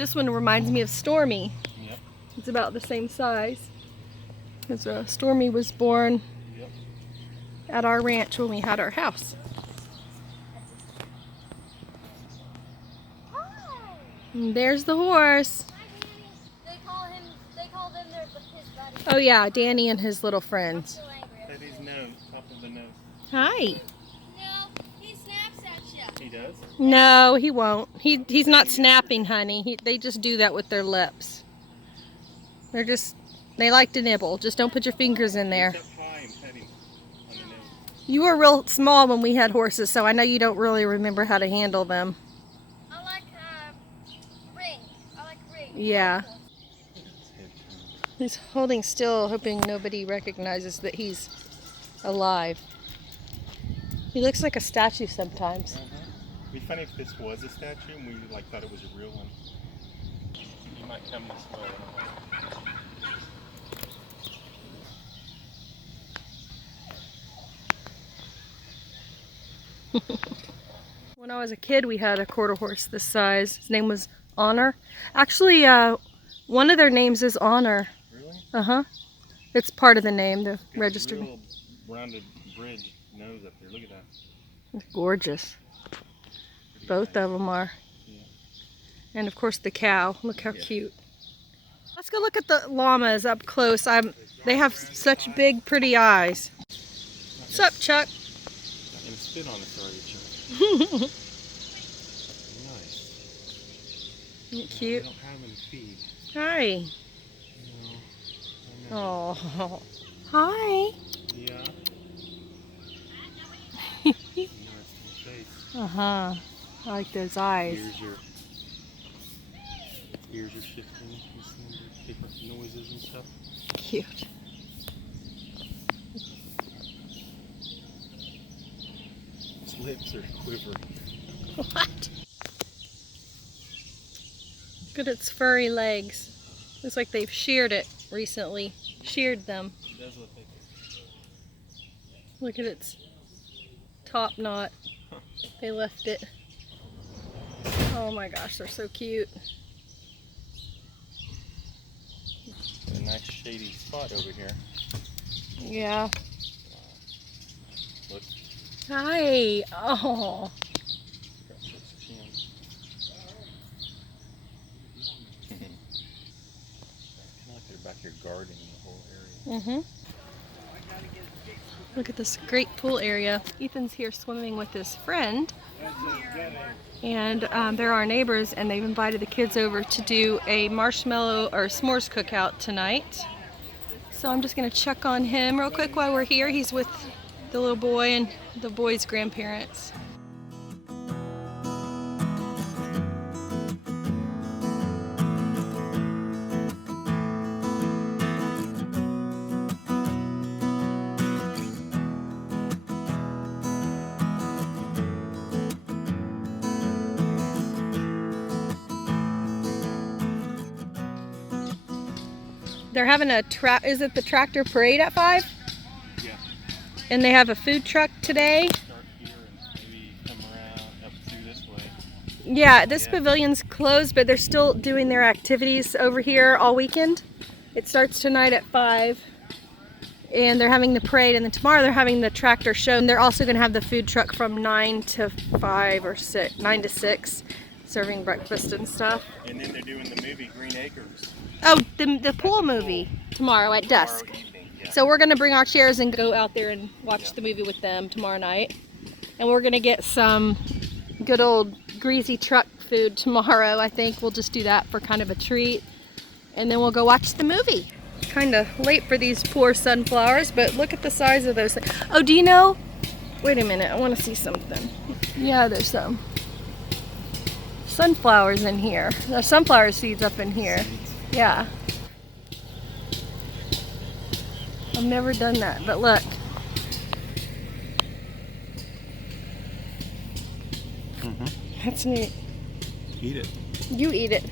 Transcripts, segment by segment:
This one reminds me of Stormy. Yep. It's about the same size. Because Stormy was born at our ranch when we had our house. And there's the horse. They call them his buddies. Oh yeah, Danny and his little friends. At his nose, top of the nose. Hi. No, he snaps at you. He does? No, he won't. He's not snapping, honey. They just do that with their lips. They like to nibble. Just don't put your fingers in there. Step high and pet him on the nose. You were real small when we had horses, so I know you don't really remember how to handle them. I like ring. I like ring. Yeah. He's holding still, hoping nobody recognizes that he's alive. He looks like a statue sometimes. It'd be funny if this was a statue and we thought it was a real one. You might come this way. When I was a kid, we had a quarter horse this size. His name was Honor. Actually, one of their names is Honor. Really? Uh-huh. It's part of the name, the registered Real name. rounded bridge nose up there. Look at that. It's gorgeous. Both of them are. Yeah. And of course the cow. Look how cute. Let's go look at the llamas up close. They have such big, pretty eyes. What's up, Chuck? Not gonna spit on us, are you, Chuck? Nice. Cute. We don't have any feed. Hi. No. Oh. Hi. Yeah. Nice face. Uh-huh. I like those eyes. Ears are shifting. Listening to different noises and stuff. Cute. His lips are quivering. What? Look at its furry legs. Looks like they've sheared it recently. Sheared them. It does look like Look at its top knot. They left it. Oh my gosh, they're so cute. a nice shady spot over here. Yeah. Look. Hi. Oh. Scratch its chin. Kind of like they're back here guarding the whole area. Mm-hmm. Look at this great pool area. Ethan's here swimming with his friend. And they're our neighbors, and they've invited the kids over to do a marshmallow or s'mores cookout tonight. So I'm just going to check on him real quick while we're here. He's with the little boy and the boy's grandparents. They're having a is it the tractor parade at 5? Yeah. And they have a food truck today. Start here and maybe come around up through this way. Yeah, this pavilion's closed, but they're still doing their activities over here all weekend. It starts tonight at 5. And they're having the parade, and then tomorrow they're having the tractor show. And they're also going to have the food truck from 9 to 5 or 6, 9 to 6, serving breakfast and stuff. And then they're doing the movie Green Acres. Oh, the pool movie tomorrow at dusk. Tomorrow evening, yeah. So we're going to bring our chairs and go out there and watch the movie with them tomorrow night. And we're going to get some good old Greasy truck food tomorrow. I think we'll just do that for kind of a treat. And then we'll go watch the movie. Kind of late for these poor sunflowers, but look at the size of those things. Oh, do you know? Wait a minute, I want to see something. Yeah, there's some sunflowers in here. There's sunflower seeds up in here. Yeah. I've never done that, but look. That's neat. Eat it. You eat it.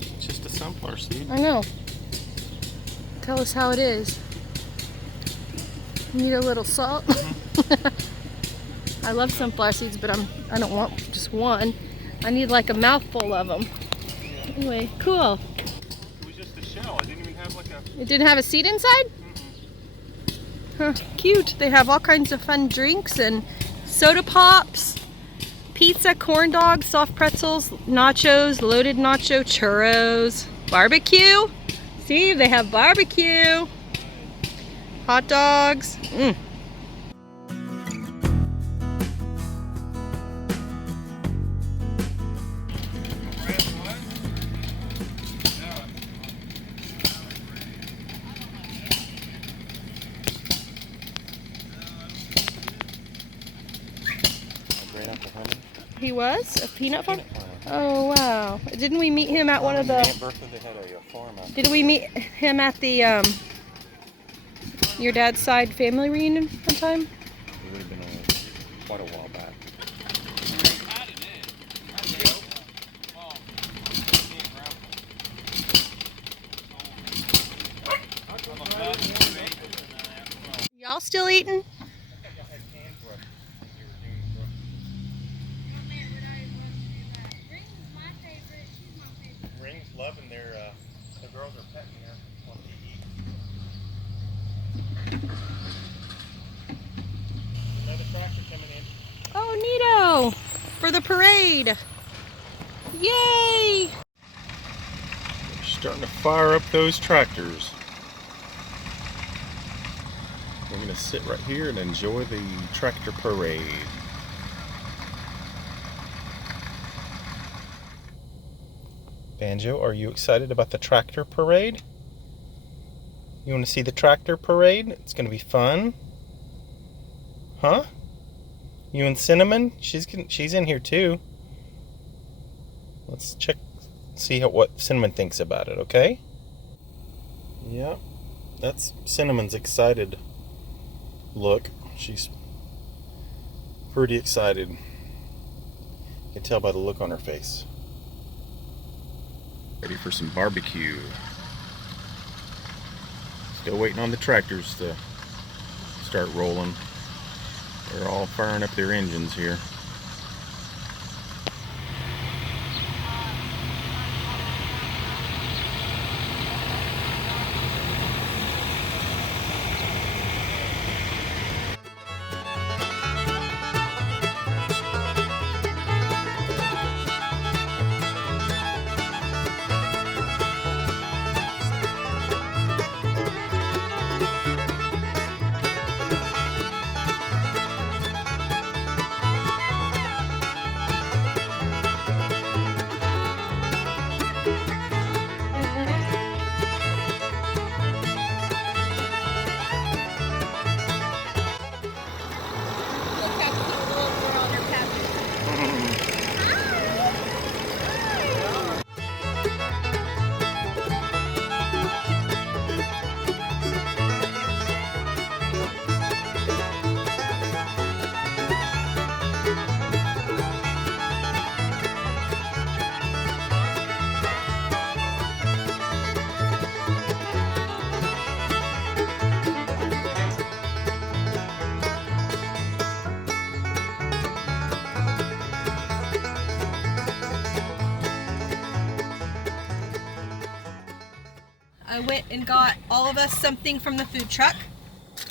It's just a sunflower seed. I know. Tell us how it is. Need a little salt. I love sunflower seeds, but I don't want just one. I need like a mouthful of them. Anyway, cool. It was just a shell. I didn't even have like a... It didn't have a seat inside? Huh, cute. They have all kinds of fun drinks and soda pops, pizza, corn dogs, soft pretzels, nachos, loaded nacho, churros, barbecue. See, they have barbecue, hot dogs. He was a peanut farm? Oh wow! Didn't we meet him at one of the? Did we meet him at the your dad's side family reunion one time? It would have been quite a while back. Y'all still eating? Ring's loving their, the girls are petting her while she eats. Another tractor coming in. Oh, neato! For the parade! Yay! They're starting to fire up those tractors. We're going to sit right here and enjoy the tractor parade. Banjo, are you excited about the tractor parade? You want to see the tractor parade? It's going to be fun. Huh? You and Cinnamon? She's in here too. Let's see what Cinnamon thinks about it, okay? Yeah, that's Cinnamon's excited look. She's pretty excited. You can tell by the look on her face. Ready for some barbecue. Still waiting on the tractors to start rolling. They're all firing up their engines here. I went and got all of us something from the food truck.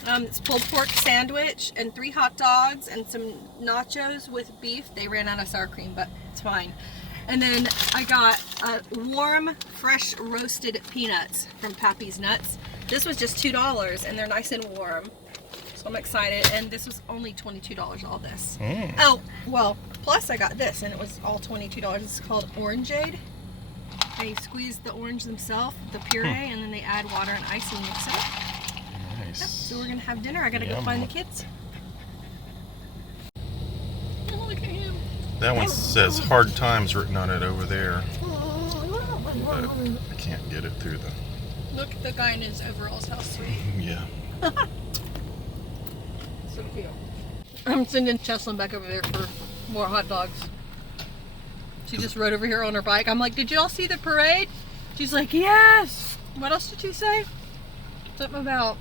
It's pulled pork sandwich and 3 hot dogs and some nachos with beef. They ran out of sour cream, but it's fine. And then I got warm, fresh roasted peanuts from Pappy's Nuts. This was just $2 and they're nice and warm. So I'm excited. And this was only $22, all this. Oh, well, plus I got this and it was all $22. It's called Orangeade. They squeeze the orange themselves, the puree, and then they add water and ice and mix it up. Nice. Yep, so we're gonna have dinner. I gotta go find the kids. Oh, look at him. That one says hard times written on it over there. But I can't get it through the... Look at the guy in his overalls, how sweet. Yeah. So cute. I'm sending Cheslin back over there for more hot dogs. She just rode over here on her bike. I'm like, did you all see the parade? She's like, yes. What else did she say? Something about...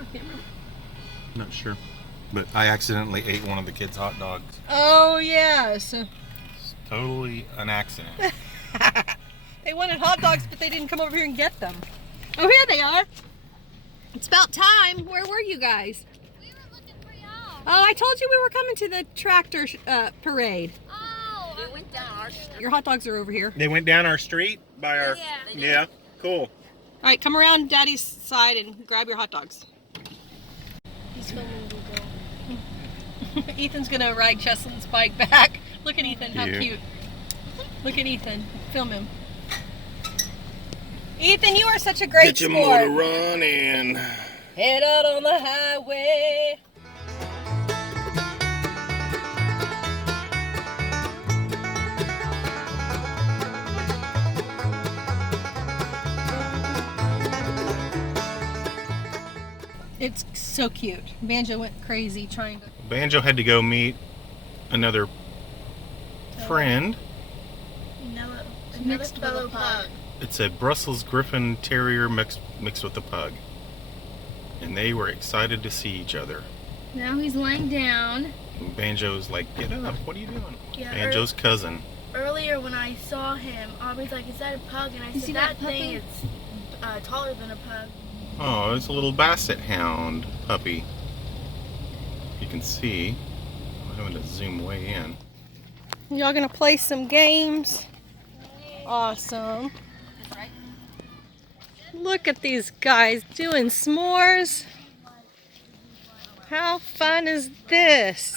I can't remember. Not sure. But I accidentally ate one of the kids' hot dogs. Oh, yes. It's totally an accident. They wanted hot dogs, but they didn't come over here and get them. Oh, here they are. It's about time. Where were you guys? We were looking for y'all. Oh, I told you we were coming to the tractor parade. Oh, we went down our street. Your hot dogs are over here. They went down our street by our. Yeah. Yeah, cool. All right, come around Daddy's side and grab your hot dogs. He's filming Google. Ethan's gonna ride Cheslyn's bike back. Look at Ethan, how Cute. cute. Look at Ethan. Film him. Ethan, you are such a great Get your sport. motor running. Head out on the highway. It's so cute. Banjo went crazy trying to. Banjo had to go meet another friend. Another Mixed with a fellow pug. pug. It's a Brussels Griffon Terrier mixed with a pug. And they were excited to see each other. Now he's laying down. And Banjo's like, get up, what are you doing? Yeah, Banjo's cousin. Earlier when I saw him, Aubrey's like, is that a pug? And I said, that thing is taller than a pug. Oh, it's a little basset hound puppy. You can see. I'm having to zoom way in. Y'all gonna play some games? Awesome. Look at these guys doing s'mores. How fun is this?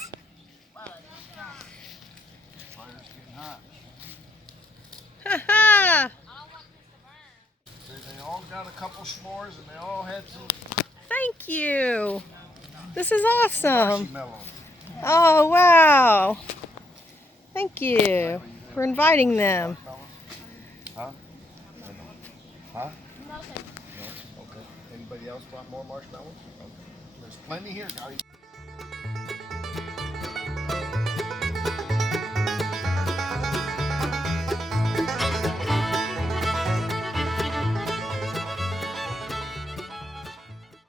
Ha ha! They all got a couple s'mores and they all had some Thank you. This is awesome. marshmallows. Oh wow. Thank you for inviting them. Huh? Huh? No? Okay. Anybody else want more marshmallows? Okay. There's plenty here, guys.